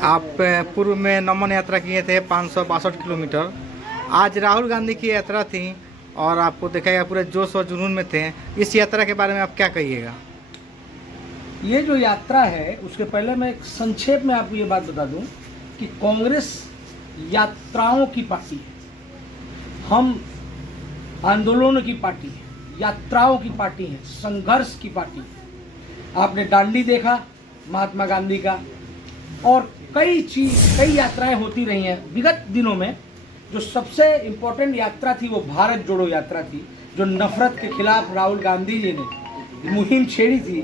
आप पूर्व में नमन यात्रा किए थे 562 किलोमीटर। आज राहुल गांधी की यात्रा थी और आपको देखा गया पूरे जोश और जुनून में थे। इस यात्रा के बारे में आप क्या कहिएगा? ये जो यात्रा है उसके पहले मैं एक संक्षेप में आपको ये बात बता दूं कि कांग्रेस यात्राओं की पार्टी है, हम आंदोलनों की पार्टी है, यात्राओं की पार्टी है, संघर्ष की पार्टी है। आपने दांडी देखा महात्मा गांधी का, और कई यात्राएं होती रही हैं विगत दिनों में। जो सबसे इम्पोर्टेंट यात्रा थी वो भारत जोड़ो यात्रा थी, जो नफरत के खिलाफ राहुल गांधी जी ने मुहिम छेड़ी थी।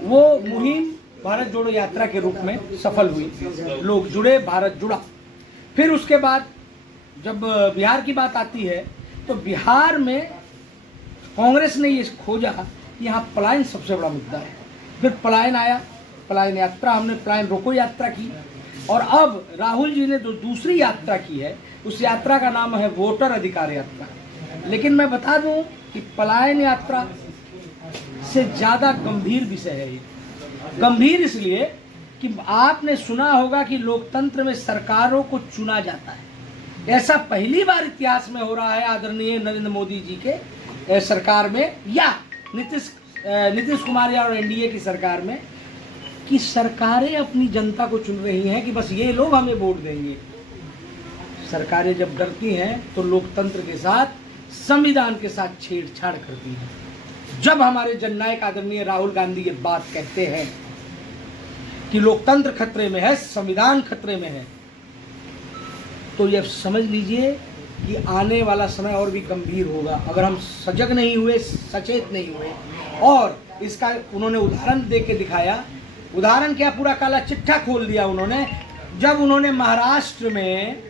वो मुहिम भारत जोड़ो यात्रा के रूप में सफल हुई, लोग जुड़े, भारत जुड़ा। फिर उसके बाद जब बिहार की बात आती है तो बिहार में कांग्रेस ने ये खोजा कि यहाँ पलायन सबसे बड़ा मुद्दा है। फिर पलायन आया, पलायन यात्रा, हमने पलायन रोको यात्रा की, और अब राहुल जी ने जो दूसरी यात्रा की है उस यात्रा का नाम है वोटर अधिकार यात्रा। लेकिन मैं बता दूं कि पलायन यात्रा से ज़्यादा गंभीर विषय है ये। गंभीर इसलिए कि आपने सुना होगा कि लोकतंत्र में सरकारों को चुना जाता है। ऐसा पहली बार इतिहास में हो रहा है आदरणीय नरेंद्र मोदी जी के सरकार में या नीतीश कुमार और एनडीए की सरकार में, कि सरकारें अपनी जनता को चुन रही हैं कि बस ये लोग हमें वोट देंगे। सरकारें जब डरती हैं तो लोकतंत्र के साथ, संविधान के साथ छेड़छाड़ करती हैं। जब हमारे जननायक आदरणीय राहुल गांधी ये बात कहते हैं कि लोकतंत्र खतरे में है, संविधान खतरे में है, तो ये समझ लीजिए कि आने वाला समय और भी गंभीर होगा अगर हम सजग नहीं हुए, सचेत नहीं हुए। और इसका उन्होंने उदाहरण दे के दिखाया। उदाहरण क्या, पूरा काला चिट्ठा खोल दिया उन्होंने। जब उन्होंने महाराष्ट्र में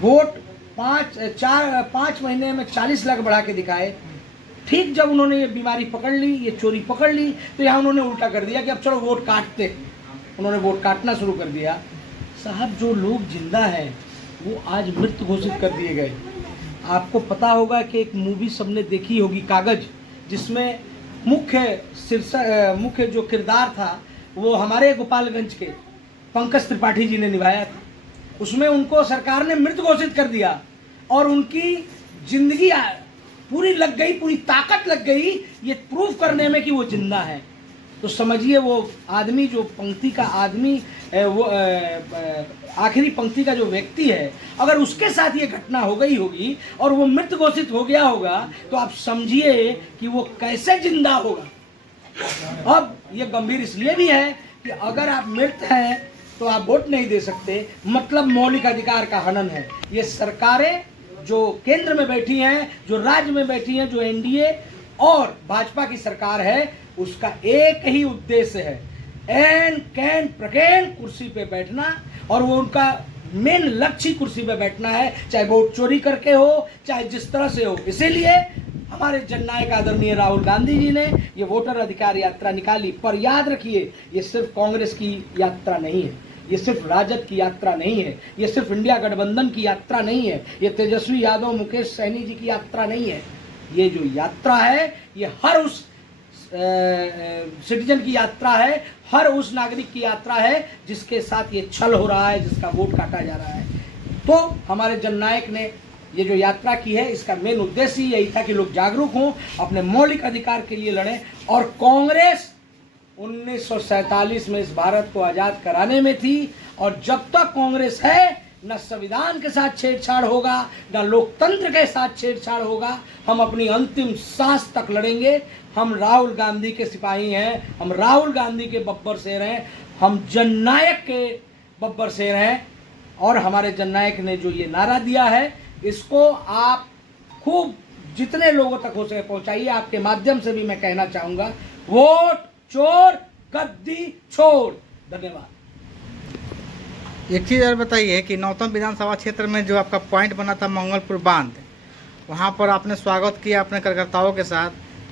वोट 5 महीने में 40 लाख बढ़ा के दिखाए, ठीक जब उन्होंने ये बीमारी पकड़ ली, ये चोरी पकड़ ली, तो यहाँ उन्होंने उल्टा कर दिया कि अब चलो वोट काटते। उन्होंने वोट काटना शुरू कर दिया। साहब, जो लोग जिंदा हैं वो आज मृत घोषित कर दिए गए। आपको पता होगा कि एक मूवी सबने देखी होगी, कागज, जिसमें मुख्य जो किरदार था वो हमारे गोपालगंज के पंकज त्रिपाठी जी ने निभाया था। उसमें उनको सरकार ने मृत घोषित कर दिया और उनकी जिंदगी पूरी लग गई, पूरी ताकत लग गई ये प्रूफ करने में कि वो जिंदा है। तो समझिए वो आदमी, जो पंक्ति का आदमी, वो आखिरी पंक्ति का जो व्यक्ति है, अगर उसके साथ ये घटना हो गई होगी और वो मृत घोषित हो गया होगा तो आप समझिए कि वो कैसे जिंदा होगा। अब ये गंभीर इसलिए भी है कि अगर आप मृत हैं तो आप वोट नहीं दे सकते, मतलब मौलिक अधिकार का हनन है। ये सरकारें जो केंद्र में बैठी हैं, जो राज्य में बैठी हैं, जो एनडीए और भाजपा की सरकार है, उसका एक ही उद्देश्य है, एन कैन प्रकेन कुर्सी पे बैठना। और वो उनका मेन लक्ष्य कुर्सी पे बैठना है, चाहे वोट चोरी करके हो, चाहे जिस तरह से हो। इसीलिए हमारे जननायक आदरणीय राहुल गांधी जी ने ये वोटर अधिकार यात्रा निकाली। पर याद रखिए, ये सिर्फ कांग्रेस की यात्रा नहीं है, ये सिर्फ राजद की यात्रा नहीं है, ये सिर्फ इंडिया गठबंधन की यात्रा नहीं है, ये तेजस्वी यादव, मुकेश सहनी जी की यात्रा नहीं है। ये जो यात्रा है ये हर उस सिटीजन की यात्रा है, हर उस नागरिक की यात्रा है जिसके साथ ये छल हो रहा है, जिसका वोट काटा जा रहा है। तो हमारे जननायक ने ये जो यात्रा की है, इसका मेन उद्देश्य यही था कि लोग जागरूक हों, अपने मौलिक अधिकार के लिए लड़ें। और कांग्रेस 1947 में इस भारत को आज़ाद कराने में थी, और जब तक कांग्रेस है न संविधान के साथ छेड़छाड़ होगा, न लोकतंत्र के साथ छेड़छाड़ होगा। हम अपनी अंतिम सांस तक लड़ेंगे। हम राहुल गांधी के सिपाही हैं, हम राहुल गांधी के बब्बर शेर हैं, हम जननायक के बब्बर शेर हैं। और हमारे जननायक ने जो ये नारा दिया है, इसको आप खूब जितने लोगों तक हो सके पहुंचाइए। आपके माध्यम से भी मैं कहना चाहूँगा, वोट चोर गद्दी छोड़। धन्यवाद। एक चीज़ और बताइए कि नौतम विधानसभा क्षेत्र में जो आपका पॉइंट बना था मंगलपुर बांध, वहाँ पर आपने स्वागत किया अपने कार्यकर्ताओं के साथ।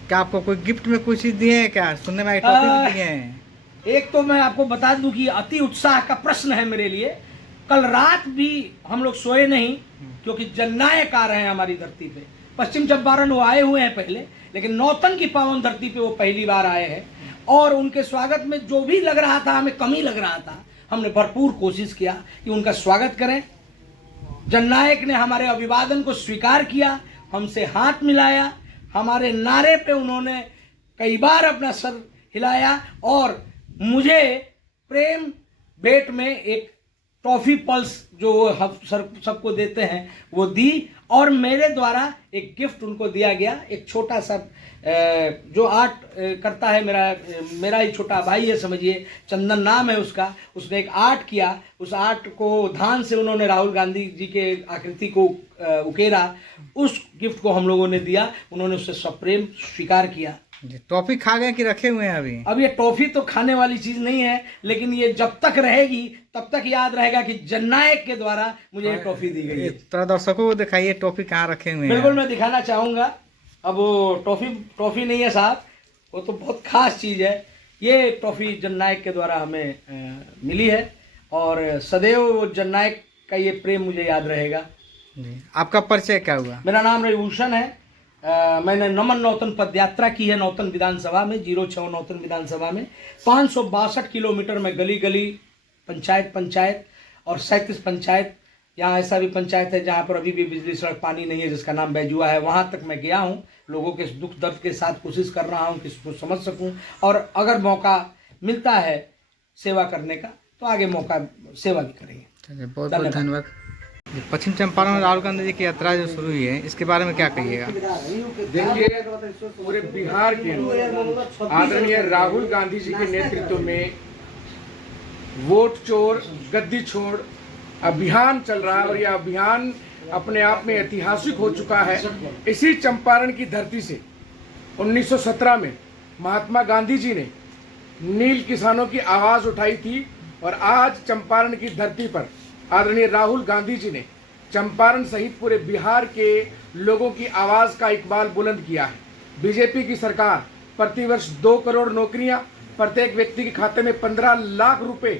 क्या आपको कोई गिफ्ट में कुछ चीज़ दिए हैं? क्या सुनने में टॉपिक दिए हैं? एक तो मैं आपको बता दूं कि अति उत्साह का प्रश्न है मेरे लिए। कल रात भी हम लोग सोए नहीं, क्योंकि जननायक आ रहे हैं हमारी धरती पे। पश्चिम चंपारण वो आए हुए हैं पहले, लेकिन नौतन की पावन धरती पे वो पहली बार आए हैं। और उनके स्वागत में जो भी लग रहा था, हमें कमी लग रहा था, हमने भरपूर कोशिश किया कि उनका स्वागत करें। जननायक ने हमारे अभिवादन को स्वीकार किया, हमसे हाथ मिलाया, हमारे नारे पे उन्होंने कई बार अपना सर हिलाया और मुझे प्रेम भेंट में एक टॉफी पल्स जो वो सबको देते हैं वो दी और मेरे द्वारा एक गिफ्ट उनको दिया गया। एक छोटा सा जो आर्ट करता है मेरा ही छोटा भाई है, समझिए, चंदन नाम है उसका। उसने एक आर्ट किया, उस आर्ट को धान से उन्होंने राहुल गांधी जी के आकृति को उकेरा। उस गिफ्ट को हम लोगों ने दिया, उन्होंने उससे सप्रेम स्वीकार किया। टॉफी खा गए कि रखे हुए हैं अब ये टॉफी तो खाने वाली चीज नहीं है, लेकिन ये जब तक रहेगी तब तक याद रहेगा कि जननायक के द्वारा मुझे ये टॉफी दी गई है। थोड़ा दर्शकों को दिखाइए टॉफी कहाँ रखे हुए हैं। बिल्कुल मैं दिखाना चाहूंगा। अब वो टॉफी नहीं है साहब, वो तो बहुत खास चीज है। ये टॉफी जननायक के द्वारा हमें मिली है और सदैव जननायक का ये प्रेम मुझे याद रहेगा। आपका परिचय क्या हुआ? मेरा नाम रविभूषण है। मैंने नमन नौतन पदयात्रा की है नौतन विधानसभा में, 06 नौतन विधानसभा में। 562 किलोमीटर में गली गली, पंचायत और 37 पंचायत, यहाँ ऐसा भी पंचायत है जहाँ पर अभी भी बिजली सड़क पानी नहीं है, जिसका नाम बैजुआ है, वहाँ तक मैं गया हूँ। लोगों के दुख दर्द के साथ कोशिश कर रहा हूँ कि इसको समझ सकूँ और अगर मौका मिलता है सेवा करने का तो आगे मौका सेवा भी करेंगे। बहुत बहुत धन्यवाद। पश्चिम चंपारण में राहुल गांधी जी की यात्रा जो शुरू हुई है, इसके बारे में क्या कहिएगा? देखिए, पूरे बिहार के आदरणीय राहुल गांधी जी के नेतृत्व में वोट चोर गद्दी छोड़ अभियान चल रहा है और यह अभियान अपने आप में ऐतिहासिक हो चुका है। इसी चंपारण की धरती से 1917 में महात्मा गांधी जी ने नील किसानों की आवाज उठाई थी और आज चंपारण की धरती पर आदरणीय राहुल गांधी जी ने चंपारण सहित पूरे बिहार के लोगों की आवाज का इकबाल बुलंद किया है। बीजेपी की सरकार प्रतिवर्ष 2 करोड़ नौकरियां प्रत्येक व्यक्ति के खाते में 15 लाख रुपए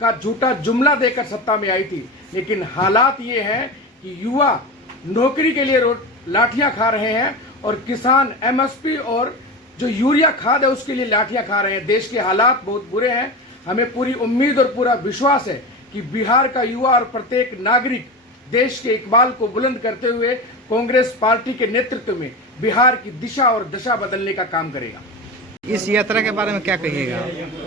का झूठा जुमला देकर सत्ता में आई थी, लेकिन हालात ये हैं कि युवा नौकरी के लिए लाठियां खा रहे हैं और किसान एमएसपी और जो यूरिया खाद है उसके लिए लाठियां खा रहे हैं। देश के हालात बहुत बुरे हैं। हमें पूरी उम्मीद और पूरा विश्वास है कि बिहार का युवा और प्रत्येक नागरिक देश के इकबाल को बुलंद करते हुए कांग्रेस पार्टी के नेतृत्व में बिहार की दिशा और दशा बदलने का काम करेगा। इस यात्रा के बारे में क्या कहिएगा?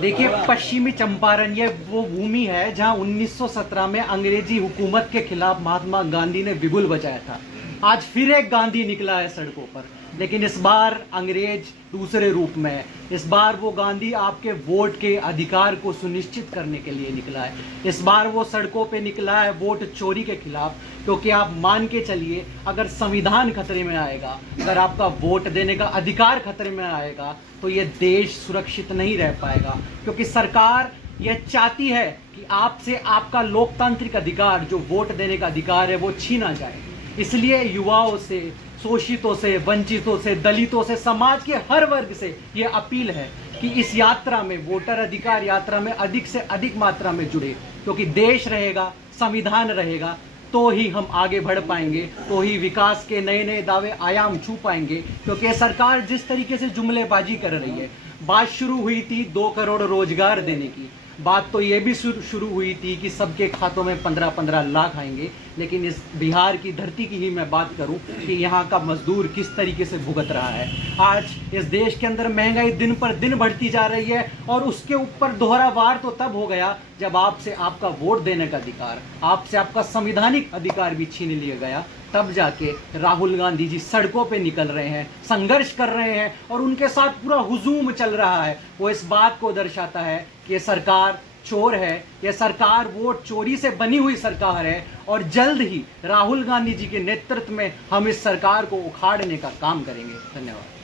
देखिए, पश्चिमी चंपारण ये वो भूमि है जहां 1917 में अंग्रेजी हुकूमत के खिलाफ महात्मा गांधी ने बिगुल बजाया था। आज फिर एक गांधी निकला है सड़कों पर, लेकिन इस बार अंग्रेज दूसरे रूप में है। इस बार वो गांधी आपके वोट के अधिकार को सुनिश्चित करने के लिए निकला है। इस बार वो सड़कों पे निकला है वोट चोरी के खिलाफ, क्योंकि आप मान के चलिए, अगर संविधान खतरे में आएगा, अगर आपका वोट देने का अधिकार खतरे में आएगा, तो ये देश सुरक्षित नहीं रह पाएगा। क्योंकि सरकार ये चाहती है कि आपसे आपका लोकतांत्रिक अधिकार, जो वोट देने का अधिकार है, वो छीना जाए। इसलिए युवाओं से, शोषितों से, वंचितों से, दलितों से, समाज के हर वर्ग से ये अपील है कि इस यात्रा में, वोटर अधिकार यात्रा में अधिक से अधिक मात्रा में जुड़े, क्योंकि देश रहेगा, संविधान रहेगा, तो ही हम आगे बढ़ पाएंगे, तो ही विकास के नए नए दावे आयाम छू पाएंगे। क्योंकि सरकार जिस तरीके से जुमलेबाजी कर रही है, बात शुरू हुई थी 2 करोड़ रोजगार देने की, बात तो ये भी शुरू हुई थी कि सबके खातों में 15-15 लाख आएंगे, लेकिन इस बिहार की धरती की ही मैं बात करूं कि यहाँ का मजदूर किस तरीके से भुगत रहा है। आज इस देश के अंदर महंगाई दिन पर दिन बढ़ती जा रही है और उसके ऊपर दोहरा वार तो तब हो गया जब आपसे आपका वोट देने का अधिकार, आपसे आपका संवैधानिक अधिकार भी छीन लिया गया। तब जाके राहुल गांधी जी सड़कों पे निकल रहे हैं, संघर्ष कर रहे हैं और उनके साथ पूरा हुजूम चल रहा है। वो इस बात को दर्शाता है कि ये सरकार चोर है, यह सरकार वोट चोरी से बनी हुई सरकार है और जल्द ही राहुल गांधी जी के नेतृत्व में हम इस सरकार को उखाड़ने का काम करेंगे। धन्यवाद।